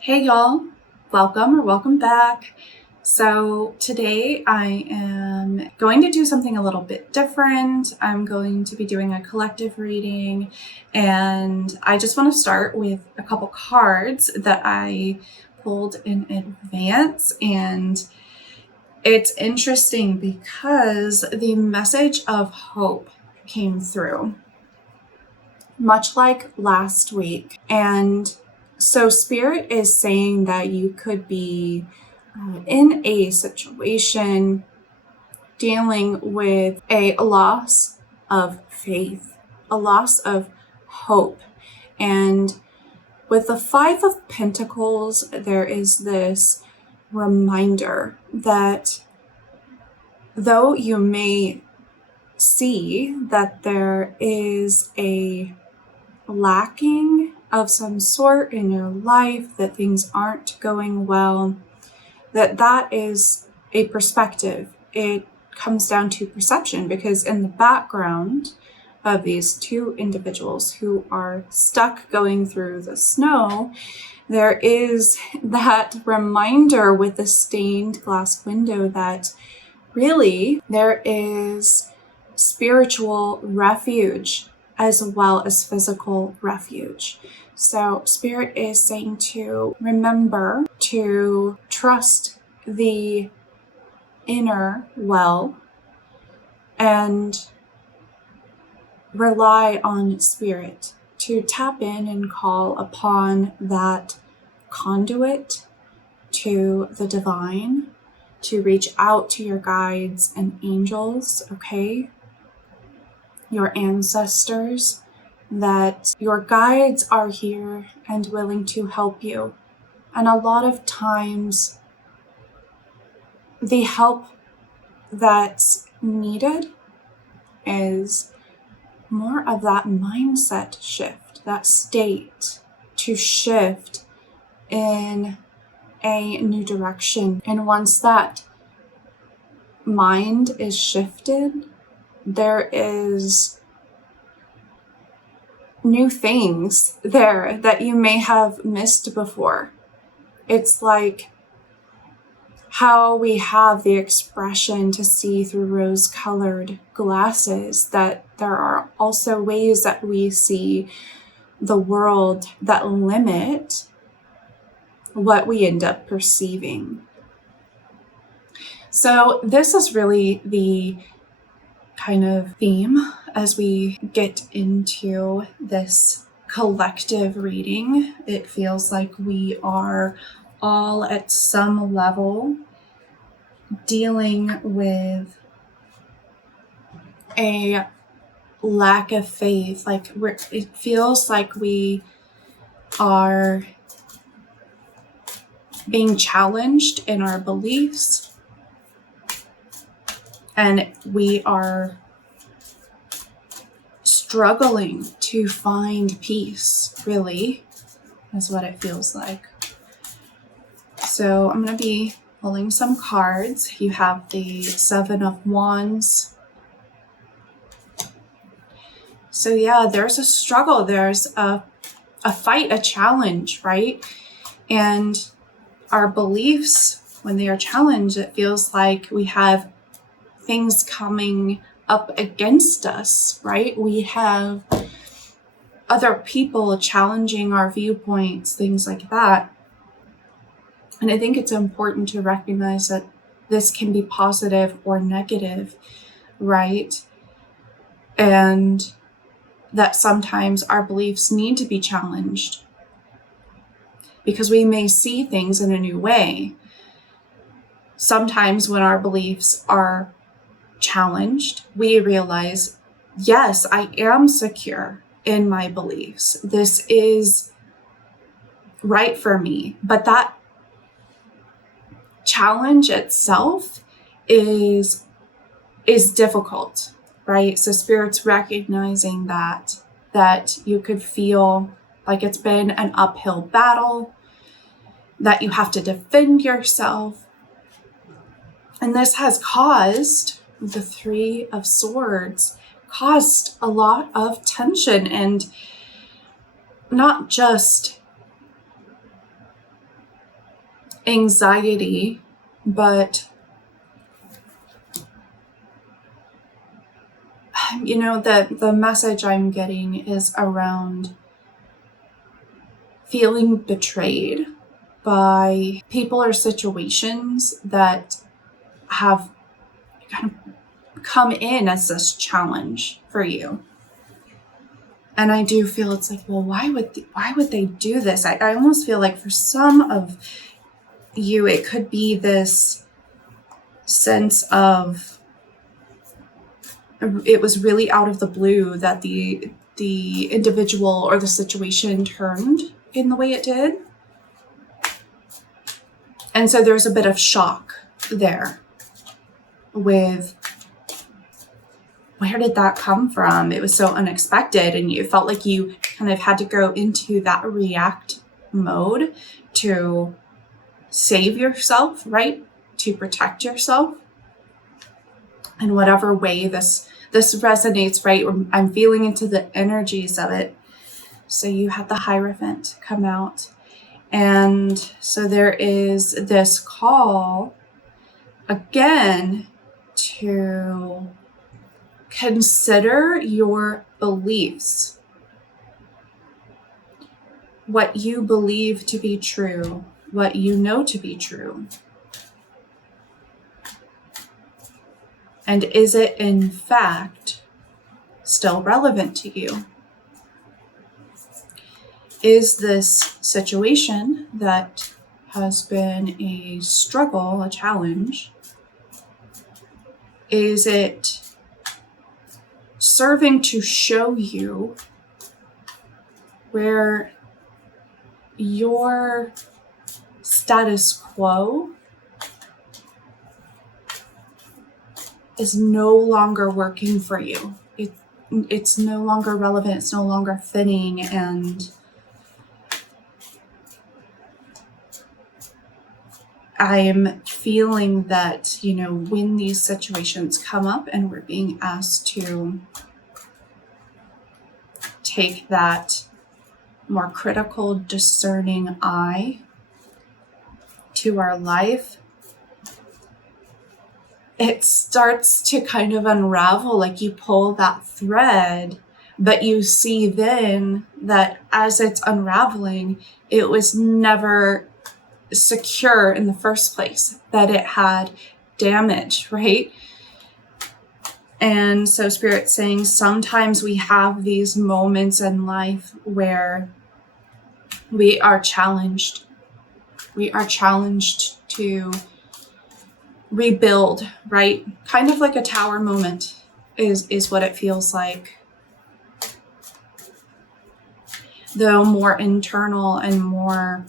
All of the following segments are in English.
Hey y'all, welcome back. So today I am going to do something a little bit different. I'm going to be doing a collective reading, and I just want to start with a couple cards that I pulled in advance. And it's interesting because the message of hope came through, much like last week. And so Spirit is saying that you could be in a situation dealing with a loss of faith, a loss of hope. And with the Five of Pentacles, there is this reminder that though you may see that there is a lacking of some sort in your life, that things aren't going well, that is a perspective. It comes down to perception, because in the background of these two individuals who are stuck going through the snow, there is that reminder with the stained glass window that really there is spiritual refuge as well as physical refuge. So Spirit is saying to remember to trust the inner well and rely on Spirit to tap in and call upon that conduit to the divine, to reach out to your guides and angels, okay? Your ancestors, that your guides are here and willing to help you. And a lot of times, the help that's needed is more of that mindset shift, that state to shift in a new direction. And once that mind is shifted, there is new things there that you may have missed before. It's like how we have the expression to see through rose-colored glasses, that there are also ways that we see the world that limit what we end up perceiving. So this is really the kind of theme as we get into this collective reading. It feels like we are all at some level dealing with a lack of faith. Like it feels like we are being challenged in our beliefs, and we are struggling to find peace, really, is what it feels like. So I'm going to be pulling some cards. You have the Seven of Wands. So yeah, there's a struggle. There's a fight, a challenge, right? And our beliefs, when they are challenged, it feels like we have things coming up against us, right? We have other people challenging our viewpoints, things like that. And I think it's important to recognize that this can be positive or negative, right? And that sometimes our beliefs need to be challenged because we may see things in a new way. Sometimes when our beliefs are challenged, we realize, yes, I am secure in my beliefs. This is right for me. But that challenge itself is difficult, right? So Spirit's recognizing that you could feel like it's been an uphill battle, that you have to defend yourself. And this has caused the Three of Swords, caused a lot of tension, and not just anxiety, but the message I'm getting is around feeling betrayed by people or situations that have kind of come in as this challenge for you. And I do feel it's like, well, why would they do this? I almost feel like for some of you, it could be this sense of it was really out of the blue that the individual or the situation turned in the way it did. And so there's a bit of shock there with, where did that come from? It was so unexpected, and you felt like you kind of had to go into that react mode to save yourself, right? To protect yourself. In whatever way this resonates, right? I'm feeling into the energies of it. So you had the Hierophant come out. And so there is this call again to consider your beliefs, what you believe to be true, what you know to be true. And is it in fact still relevant to you? Is this situation that has been a struggle, a challenge, is it serving to show you where your status quo is no longer working for you? It's no longer relevant, it's no longer fitting, and I'm feeling that, when these situations come up and we're being asked to take that more critical, discerning eye to our life, it starts to kind of unravel, like you pull that thread, but you see then that as it's unraveling, it was never secure in the first place, that it had damage, right? And so Spirit's saying sometimes we have these moments in life where we are challenged. We are challenged to rebuild, right? Kind of like a tower moment is what it feels like. Though more internal and more,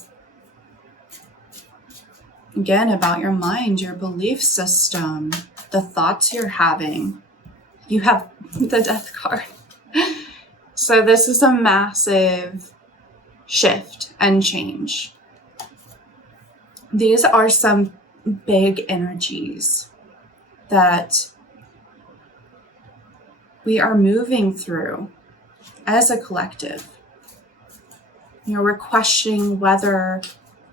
again, about your mind, your belief system, the thoughts you're having. You have the Death card. So this is a massive shift and change. These are some big energies that we are moving through as a collective. We're questioning whether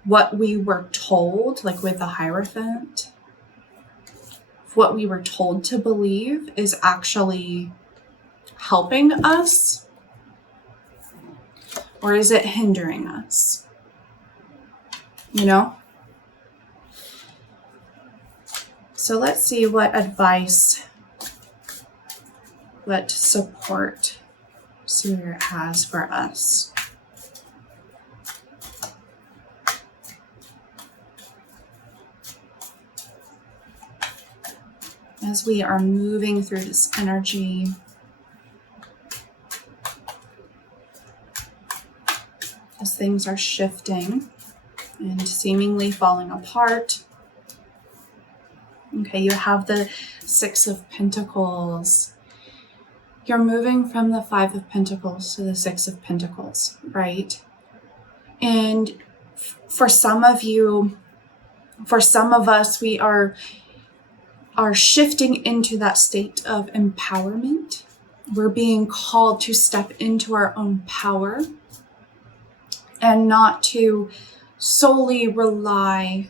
what we were told, like with the Hierophant, what we were told to believe is actually helping us, or is it hindering us? So let's see what advice, what support Spirit has for us. As we are moving through this energy, as things are shifting and seemingly falling apart. Okay, you have the Six of Pentacles. You're moving from the Five of Pentacles to the Six of Pentacles, right? And for some of you, for some of us, we are shifting into that state of empowerment. We're being called to step into our own power and not to solely rely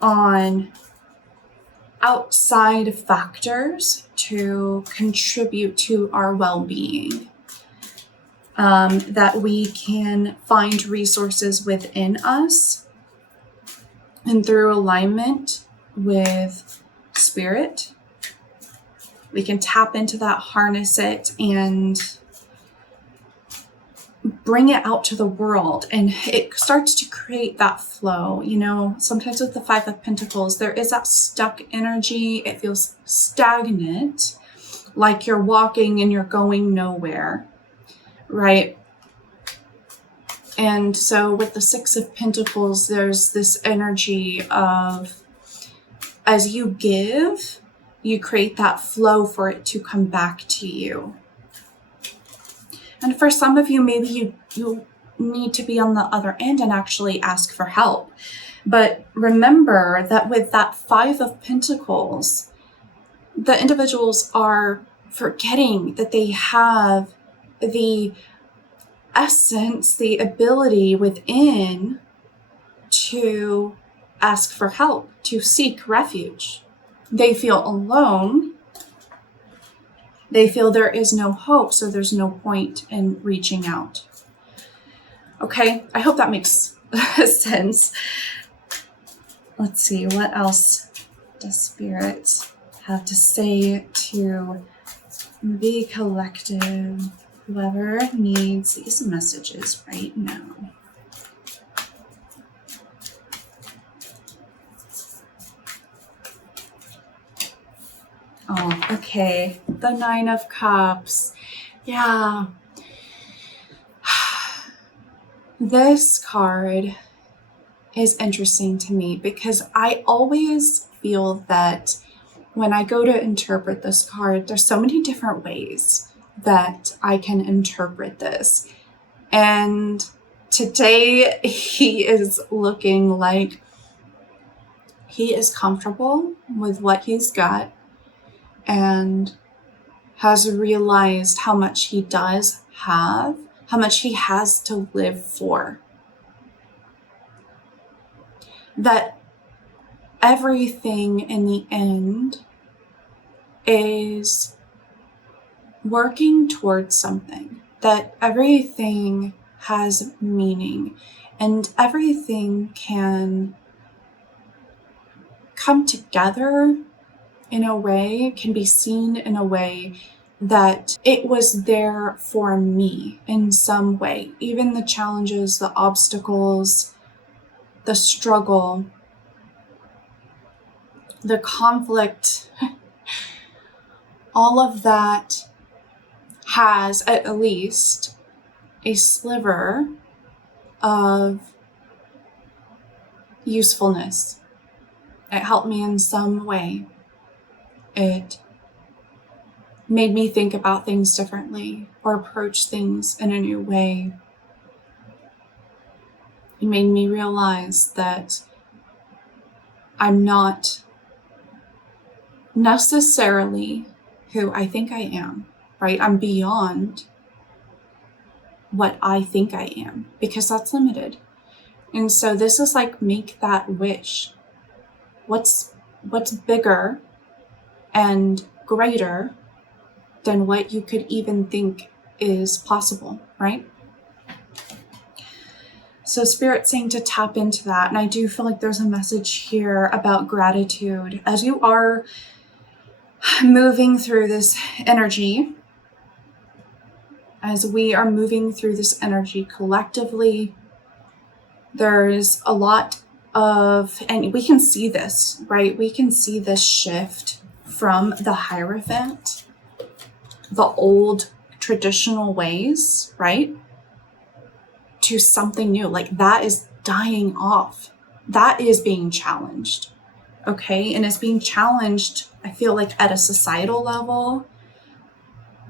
on outside factors to contribute to our well-being. That we can find resources within us and through alignment with spirit, we can tap into that, harness it, and bring it out to the world. And it starts to create that flow. You know, sometimes with the Five of Pentacles, there is that stuck energy. It feels stagnant, like you're walking and you're going nowhere, right? And so with the Six of Pentacles, there's this energy of, as you give, you create that flow for it to come back to you. And for some of you, maybe you need to be on the other end and actually ask for help. But remember that with that Five of Pentacles, the individuals are forgetting that they have the essence, the ability within to ask for help, to seek refuge. They feel alone. They feel there is no hope, so there's no point in reaching out. Okay, I hope that makes sense. Let's see, what else does Spirit have to say to the collective? Whoever needs these messages right now. Oh, okay. The Nine of Cups. Yeah. This card is interesting to me because I always feel that when I go to interpret this card, there's so many different ways that I can interpret this. And today he is looking like he is comfortable with what he's got and has realized how much he does have, how much he has to live for. That everything in the end is working towards something, that everything has meaning and everything can come together in a way, can be seen in a way that it was there for me in some way. Even the challenges, the obstacles, the struggle, the conflict, all of that has at least a sliver of usefulness. It helped me in some way. It made me think about things differently or approach things in a new way. It made me realize that I'm not necessarily who I think I am, right? I'm beyond what I think I am because that's limited. And so this is like, make that wish. What's bigger and greater than what you could even think is possible, right? So Spirit's saying to tap into that. And I do feel like there's a message here about gratitude. As you are moving through this energy, as we are moving through this energy collectively, there's a lot of, and we can see this, right? We can see this shift from the Hierophant, the old traditional ways, right? To something new. Like that is dying off. That is being challenged. Okay. And it's being challenged, I feel like, at a societal level,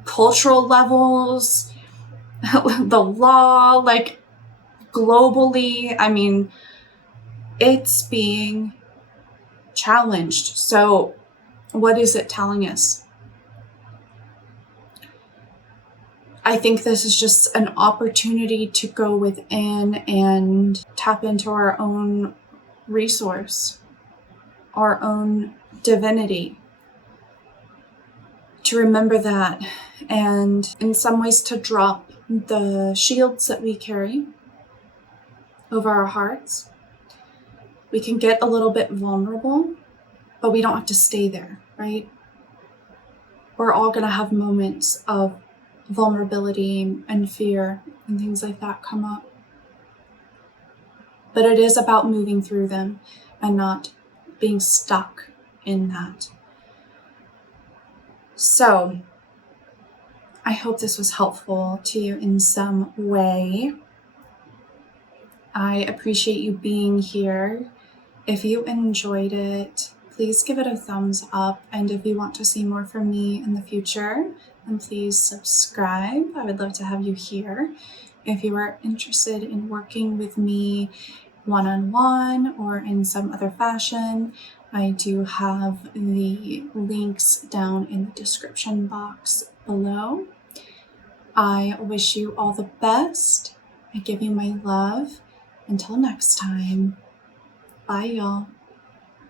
cultural levels, the law, like globally. I mean, it's being challenged. So what is it telling us? I think this is just an opportunity to go within and tap into our own resource, our own divinity, to remember that, and in some ways to drop the shields that we carry over our hearts. We can get a little bit vulnerable, but we don't have to stay there, right? We're all going to have moments of vulnerability and fear and things like that come up. But it is about moving through them and not being stuck in that. So I hope this was helpful to you in some way. I appreciate you being here. If you enjoyed it, please give it a thumbs up. And if you want to see more from me in the future, then please subscribe. I would love to have you here. If you are interested in working with me one-on-one or in some other fashion, I do have the links down in the description box below. I wish you all the best. I give you my love. Until next time, bye y'all.